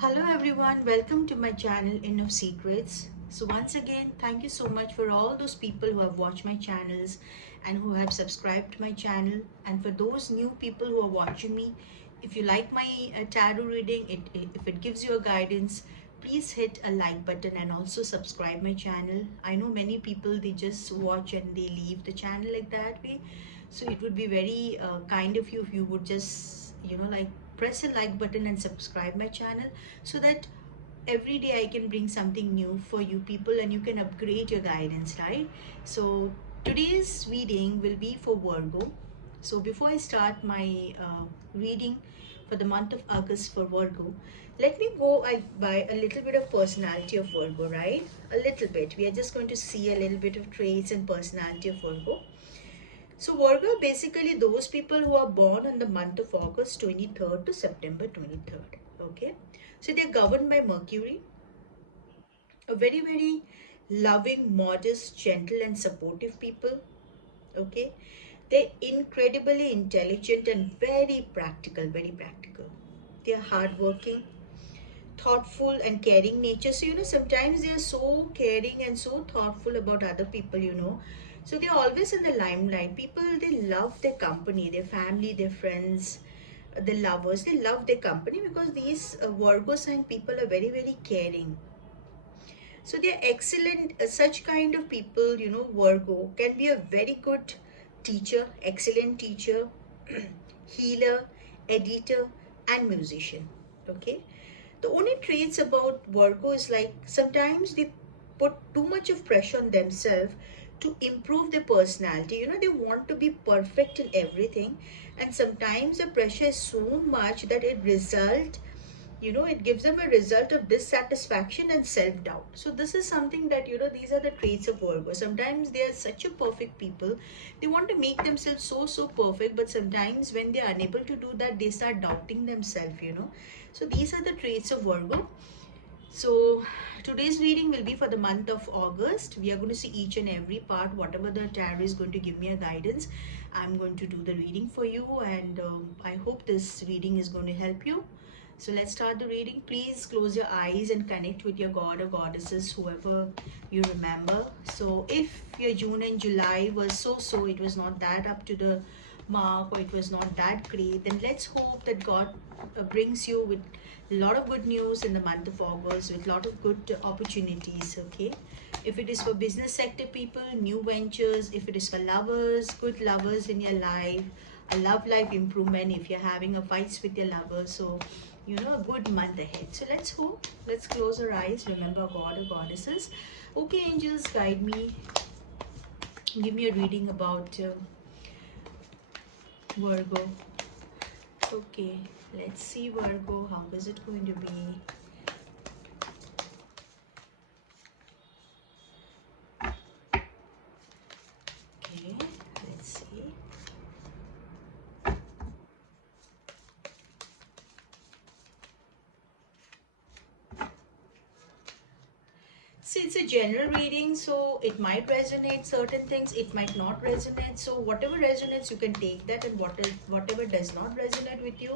Hello everyone, welcome to my channel Inn of Secrets. So once again, thank you so much for all those people who have watched my channels and who have subscribed to my channel. And for those new people who are watching me, if you like my tarot reading, if it gives you a guidance, please hit a like button and also subscribe my channel. I know many people, they just watch and they leave the channel like that way. So it would be very kind of you if you would just, like press a like button and subscribe my channel so that every day I can bring something new for you people and you can upgrade your guidance, right? So today's reading will be for Virgo. So before I start my reading for the month of August for Virgo, let me go by a little bit of personality of Virgo, right? A little bit. We are just going to see a little bit of traits and personality of Virgo. So Virgo are basically those people who are born on the month of August 23rd to September 23rd. Okay. So they're governed by Mercury, a very, very loving, modest, gentle, and supportive people. Okay. They're incredibly intelligent and very practical, very practical. They're hardworking, thoughtful, and caring nature. So, sometimes they are so caring and so thoughtful about other people. So they're always in the limelight. People, they love their company, their family, their friends, the lovers. They love their company because these Virgo sign people are very, very caring. So they're excellent. Such kind of people, Virgo can be a very good teacher, excellent teacher, healer, editor, and musician. Okay. The only traits about Virgo is like sometimes they put too much of pressure on themselves to improve their personality. They want to be perfect in everything, and sometimes the pressure is so much that it gives them a result of dissatisfaction and self-doubt. So this is something that, these are the traits of Virgo. Sometimes they are such a perfect people. They want to make themselves so perfect, but sometimes when they are unable to do that, they start doubting themselves. So these are the traits of Virgo. So today's reading will be for the month of August. We are going to see each and every part, whatever the tarot is going to give me a guidance. I'm going to do the reading for you, and I hope this reading is going to help you. So let's start the reading. Please close your eyes and connect with your god or goddesses, whoever you remember. So if your June and July was so, it was not that up to the mark or it was not that great, then let's hope that God brings you with a lot of good news in the month of August, with a lot of good opportunities. Okay, if it is for business sector people, new ventures. If it is for lovers, good lovers in your life, a love life improvement. If you're having a fights with your lover, so a good month ahead. So let's hope. Let's close our eyes. Remember God or goddesses. Okay, angels, guide me. Give me a reading about Virgo. Okay, let's see Virgo. How is it going to be? Okay, let's see. See, it's a general reading, so it might resonate certain things, it might not resonate. So whatever resonates, you can take that, and whatever does not resonate with you,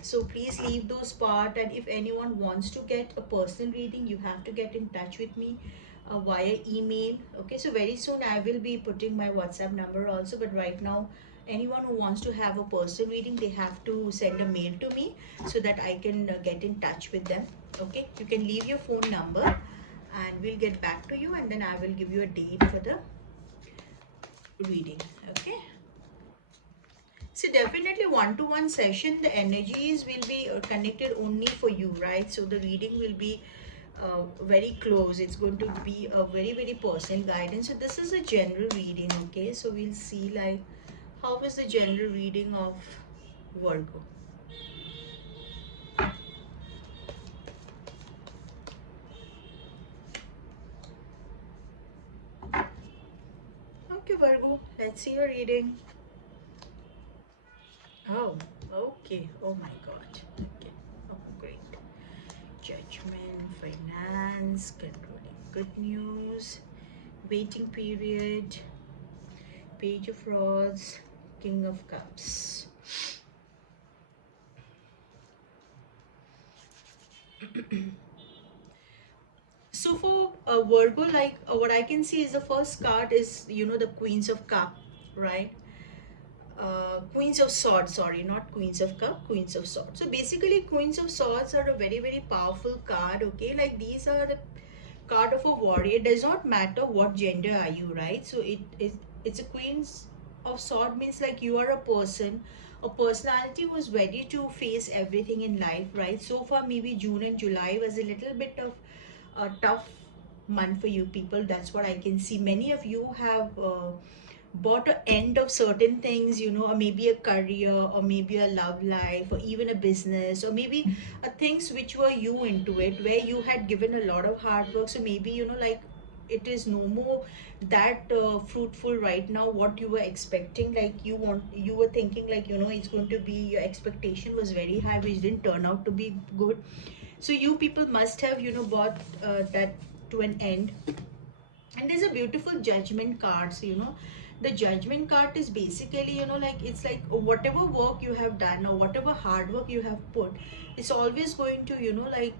so please leave those part. And if anyone wants to get a personal reading, you have to get in touch with me via email. Okay, so very soon I will be putting my WhatsApp number also, but right now anyone who wants to have a personal reading, they have to send a mail to me so that I can get in touch with them. Okay, you can leave your phone number and we'll get back to you, and then I will give you a date for the reading. Okay, so definitely one-to-one session, the energies will be connected only for you, right? So the reading will be very close. It's going to be a very, very personal guidance. So this is a general reading. Okay, so we'll see like how is the general reading of Virgo. Okay, Virgo, let's see your reading. Oh, okay. Oh my God. Okay. Oh, great. Judgment, finance, controlling good news, waiting period, page of rods, king of cups. So for Virgo, like what I can see is the first card is, you know, the Queens of Cup, right? Queens of Swords, sorry, not Queens of Cup, Queens of Swords. So basically, Queens of Swords are a very, very powerful card, okay? Like these are the card of a warrior. It does not matter what gender are you, right? So it's a Queens of Swords means like you are a person, a personality who's ready to face everything in life, right? So far, maybe June and July was a little bit of a tough month for you people. That's what I can see. Many of you have bought an end of certain things, you know, or maybe a career, or maybe a love life, or even a business, or maybe things which were you into it, where you had given a lot of hard work. So maybe, you know, like it is no more that fruitful right now what you were expecting. Like you were thinking like, you know, it's going to be, your expectation was very high which didn't turn out to be good. So you people must have, you know, brought that to an end. And there's a beautiful judgment card. So, you know, the judgment card is basically, you know, like it's like whatever work you have done or whatever hard work you have put, it's always going to, you know, like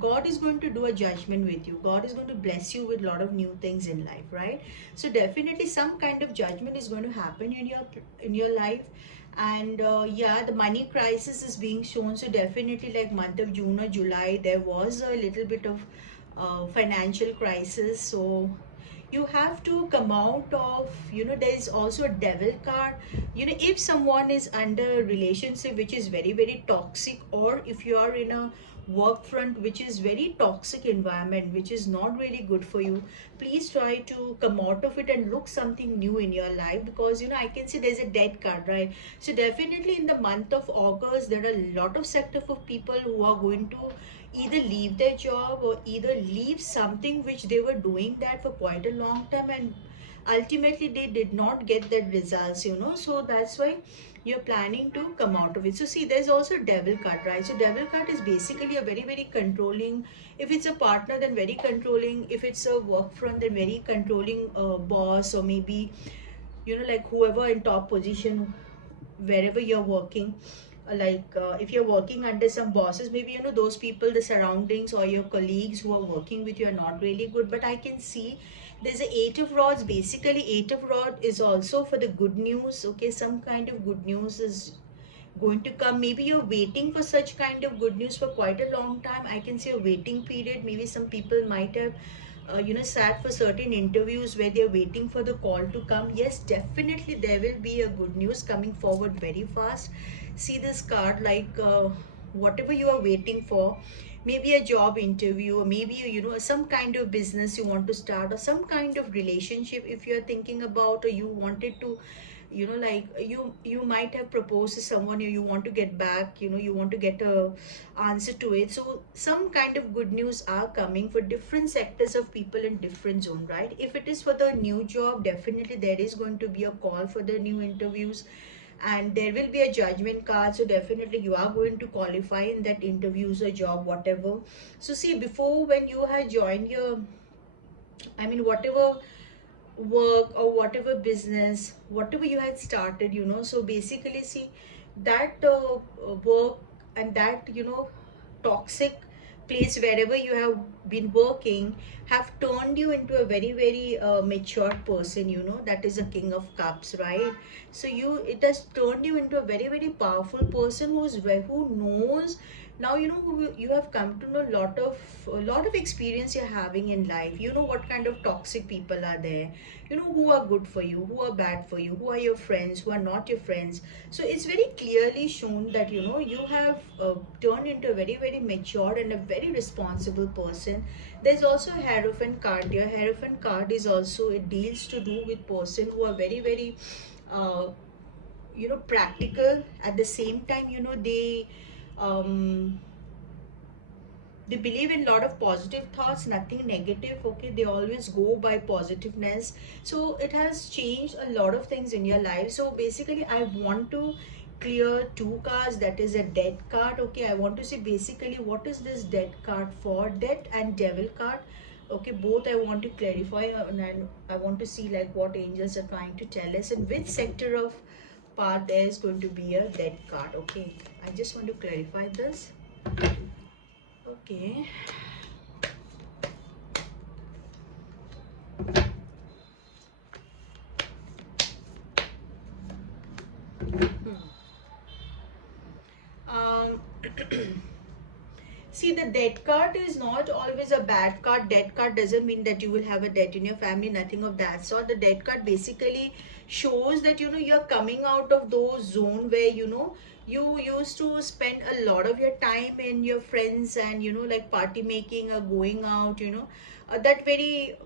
God is going to do a judgment with you. God is going to bless you with a lot of new things in life, right? So definitely some kind of judgment is going to happen in your life. And yeah, the money crisis is being shown. So definitely like month of June or July, there was a little bit of financial crisis. So you have to come out of, you know, there is also a devil card. You know, if someone is under a relationship which is very, very toxic, or if you are in a work front which is very toxic environment which is not really good for you, please try to come out of it and look something new in your life. Because, you know, I can see there's a dead card, right? So definitely in the month of August, there are a lot of sector of people who are going to either leave their job or either leave something which they were doing that for quite a long time, and ultimately they did not get that results, you know. So that's why you're planning to come out of it. So see, there's also devil card, right? So devil card is basically a very, very controlling. If it's a partner, then very controlling. If it's a work front, then very controlling boss, or maybe, you know, like whoever in top position wherever you're working. If you're working under some bosses, maybe, you know, those people, the surroundings or your colleagues who are working with you are not really good. But I can see there's a eight of rods. Basically, eight of rod is also for the good news, okay? Some kind of good news is going to come. Maybe you're waiting for such kind of good news for quite a long time. I can see a waiting period. Maybe some people might have you know, sat for certain interviews where they're waiting for the call to come. Yes, definitely there will be a good news coming forward very fast. See this card, like whatever you are waiting for, maybe a job interview, or maybe, you know, some kind of business you want to start, or some kind of relationship if you're thinking about, or you wanted to, you know, like you might have proposed to someone, or you want to get back, you know, you want to get a answer to it. So some kind of good news are coming for different sectors of people in different zone, right? If it is for the new job, definitely there is going to be a call for the new interviews, and there will be a judgment card. So definitely you are going to qualify in that interviews or job, whatever. So see, before, when you had joined your, I mean, whatever work or whatever business, whatever you had started, you know, so basically see that work and that, you know, toxic place wherever you have been working have turned you into a very, very mature person, you know. That is a king of cups, right? So you, it has turned you into a very, very powerful person who knows now, you know, who you have come to know a lot of experience you're having in life. You know what kind of toxic people are there, you know, who are good for you, who are bad for you, who are your friends, who are not your friends. So it's very clearly shown that, you know, you have turned into a very, very mature and a very responsible person. There's also a Hierophant card. Your Hierophant card is also, it deals to do with person who are very, very uh, you know, practical. At the same time, you know, um, they believe in a lot of positive thoughts, nothing negative, okay? They always go by positiveness. So it has changed a lot of things in your life. So basically I want to clear two cards. That is a death card, okay? I want to see basically what is this death card for, death and devil card, okay? Both I want to clarify, and I want to see like what angels are trying to tell us, and which sector of path there is going to be a death card, okay? I just want to clarify this. Okay. Hmm. Um, See, the debt card is not always a bad card. Debt card doesn't mean that you will have a debt in your family, nothing of that sort. The debt card basically shows that you're coming out of those zone where you used to spend a lot of your time in your friends and like party making or going out, that very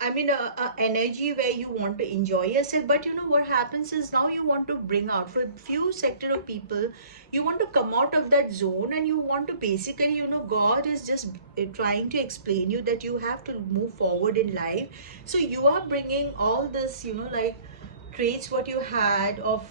I mean, a energy where you want to enjoy yourself, but what happens is now you want to bring out for a few sector of people, you want to come out of that zone and you want to basically, God is just trying to explain you that you have to move forward in life. So you are bringing all this, like traits what you had of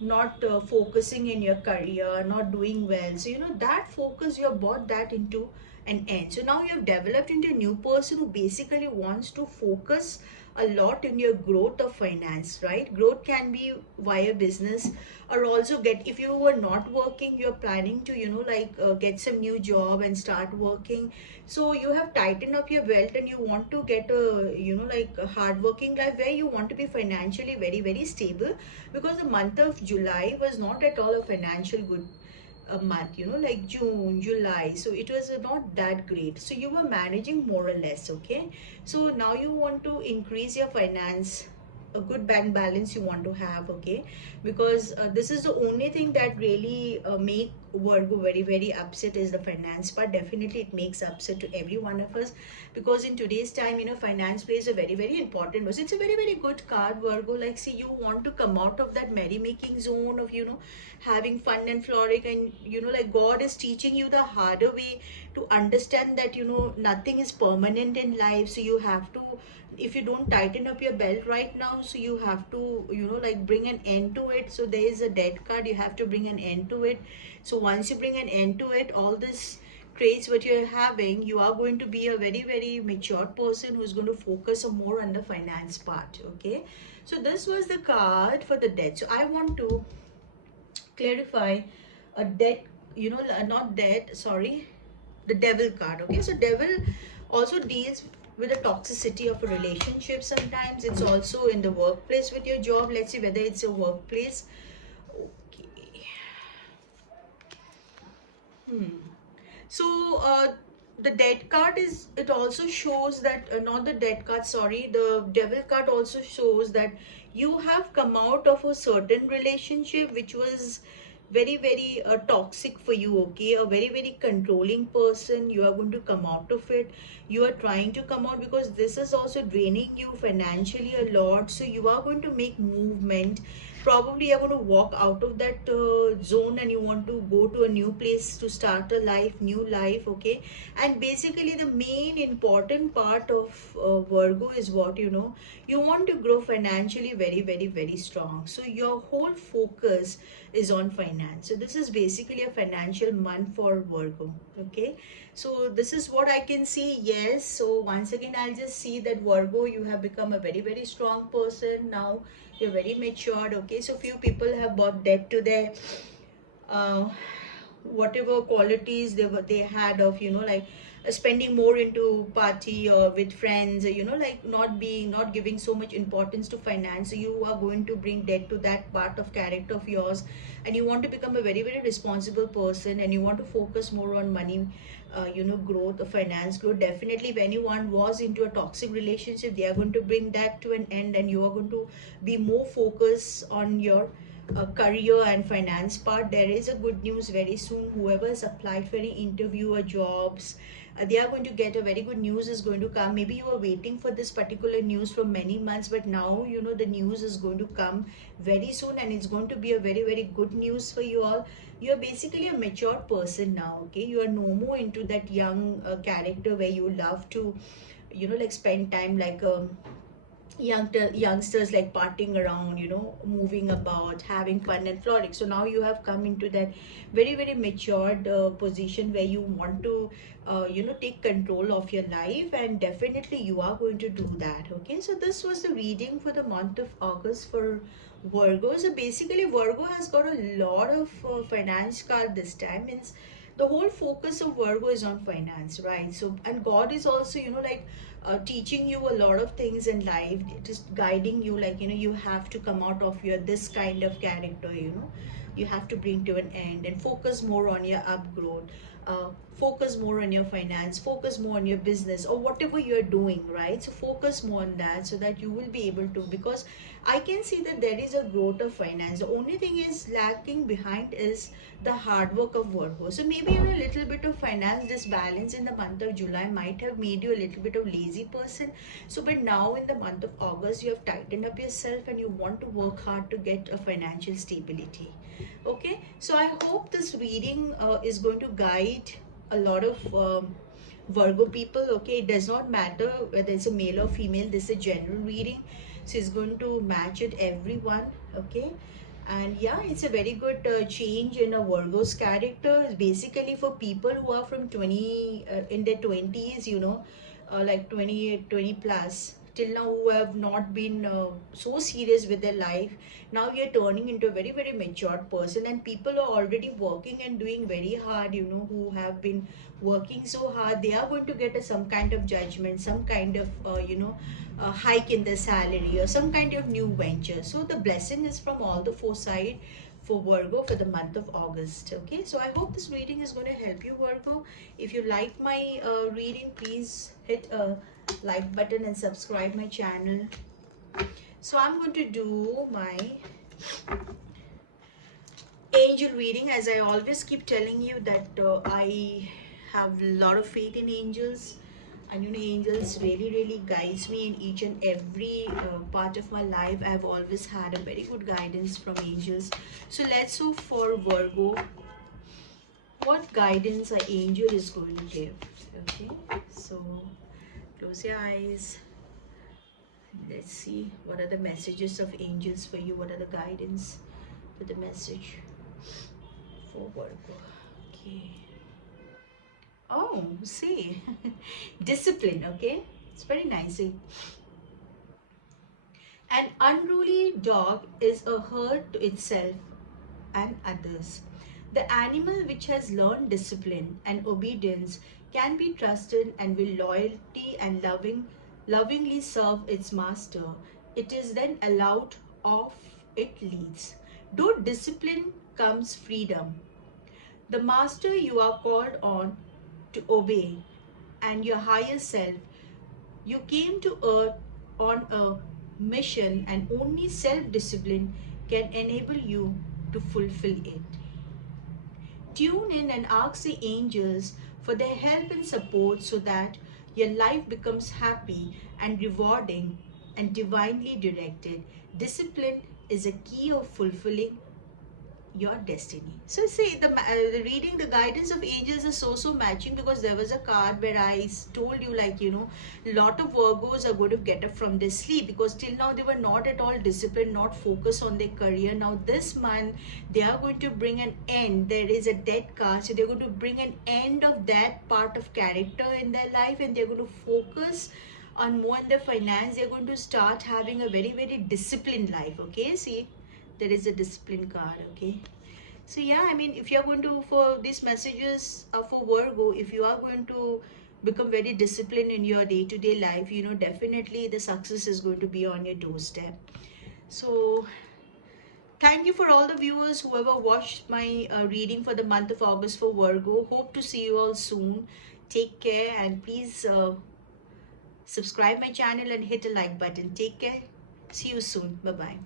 not focusing in your career, not doing well. So, that focus, you have brought that into an end. So now you have developed into a new person who basically wants to focus a lot in your growth of finance, right? Growth can be via business, or also get, if you were not working, you're planning to, like get some new job and start working. So you have tightened up your belt and you want to get a, like a hard working life where you want to be financially very, very stable, because the month of July was not at all a financial good month, like June, July. So it was not that great. So you were managing more or less, okay? So now you want to increase your finance, a good bank balance you want to have, okay? Because this is the only thing that really make Virgo very, very upset is the finance part. Definitely it makes upset to every one of us, because in today's time, finance plays a very, very important role. So it's a very, very good card, Virgo. Like, see, you want to come out of that merrymaking zone of, having fun and frolic, and, like God is teaching you the harder way to understand that, nothing is permanent in life. So you have to, if you don't tighten up your belt right now, so you have to, like bring an end to it. So there is a debt card, you have to bring an end to it. So once you bring an end to it, all this traits what you're having, you are going to be a very, very mature person who's going to focus on more on the finance part, okay? So this was the card for the debt. So I want to clarify a debt, not debt, sorry, the devil card, okay? So devil also deals with the toxicity of a relationship. Sometimes it's also in the workplace with your job. Let's see whether it's a workplace. Okay. Hmm. So the debt card is, it also shows that, not the debt card, sorry, the devil card also shows that you have come out of a certain relationship which was very, very toxic for you, okay? A very, very controlling person. You are going to come out of it. You are trying to come out because this is also draining you financially a lot. So you are going to make movement. Probably you're going to walk out of that zone and you want to go to a new place to start a life, new life, okay? And basically the main important part of Virgo is what, you want to grow financially very, very, very strong. So your whole focus is on finance. So this is basically a financial month for Virgo, okay? So this is what I can see. Yes, so once again I'll just see that Virgo, you have become a very, very strong person now. You're very matured, okay? So few people have bought debt to their uh, whatever qualities they had of, like spending more into party or with friends, like not giving so much importance to finance. So you are going to bring debt to that part of character of yours, and you want to become a very, very responsible person, and you want to focus more on money, growth, finance growth. Definitely if anyone was into a toxic relationship, they are going to bring that to an end, and you are going to be more focused on your career and finance part. There is a good news very soon. Whoever has applied for any interview or jobs, they are going to get a very good news is going to come. Maybe you are waiting for this particular news for many months, but now the news is going to come very soon, and it's going to be a very, very good news for you all. You are basically a mature person now, okay? You are no more into that young character where you love to like spend time like youngsters, like partying around, moving about, having fun and frolic. So now you have come into that very, very matured position where you want to take control of your life, and definitely you are going to do that, okay? So this was the reading for the month of August for Virgo. So basically Virgo has got a lot of finance card this time. Means the whole focus of Virgo is on finance, right? So, and God is also, like teaching you a lot of things in life, just guiding you, like, you have to come out of your this kind of character, you have to bring to an end and focus more on your upgrowth. Focus more on your finance, focus more on your business or whatever you're doing, right? So focus more on that so that you will be able to, because I can see that there is a growth of finance. The only thing is lacking behind is the hard work of Virgo. So maybe a little bit of finance disbalance in the month of July might have made you a little bit of lazy person. So but now in the month of August you have tightened up yourself and you want to work hard to get a financial stability. Okay, so I hope this reading is going to guide a lot of Virgo people. Okay, it does not matter whether it's a male or female, this is a general reading, so it's going to match it everyone. Okay, and yeah, it's a very good change in a Virgo's character. It's basically for people who are from 20 in their 20s, like 20 plus till now, who have not been so serious with their life. Now you're turning into a very very matured person, and people are already working and doing very hard, who have been working so hard, they are going to get some kind of judgment, some kind of hike in their salary or some kind of new venture. So the blessing is from all the four sides for Virgo for the month of August. Okay, so I hope this reading is going to help you, Virgo. If you like my reading, please hit a like button and subscribe my channel. So I'm going to do my angel reading. As I always keep telling you that I have a lot of faith in angels, and angels really really guides me in each and every part of my life. I've always had a very good guidance from angels. So let's see for Virgo what guidance an angel is going to give. Okay, so close your eyes. Let's see what are the messages of angels for you. What are the guidance for the message for Virgo? Okay. Oh, see, discipline. Okay, it's very nice. An unruly dog is a hurt to itself and others. The animal which has learned discipline and obedience can be trusted and will loyalty and lovingly serve its master. It is then allowed off it leads. Though discipline comes freedom. The master you are called on to obey and your higher self. You came to earth on a mission, and only self-discipline can enable you to fulfill it. Tune in and ask the angels for their help and support so that your life becomes happy and rewarding and divinely directed. Discipline is a key of fulfilling your destiny. So see, the reading the guidance of angels is so matching, because there was a card where I told you, like, lot of Virgos are going to get up from their sleep, because till now they were not at all disciplined, not focused on their career. Now this month they are going to bring an end. There is a dead card, so they're going to bring an end of that part of character in their life, and they're going to focus on more in their finance. They're going to start having a very very disciplined life. Okay, see, there is a discipline card. Okay, so yeah, I mean, if you're going to, for these messages for Virgo, if you are going to become very disciplined in your day-to-day life, definitely the success is going to be on your doorstep. So thank you for all the viewers who ever watched my reading for the month of August for Virgo. Hope to see you all soon. Take care, and please subscribe my channel and hit a like button. Take care. See you soon. Bye bye.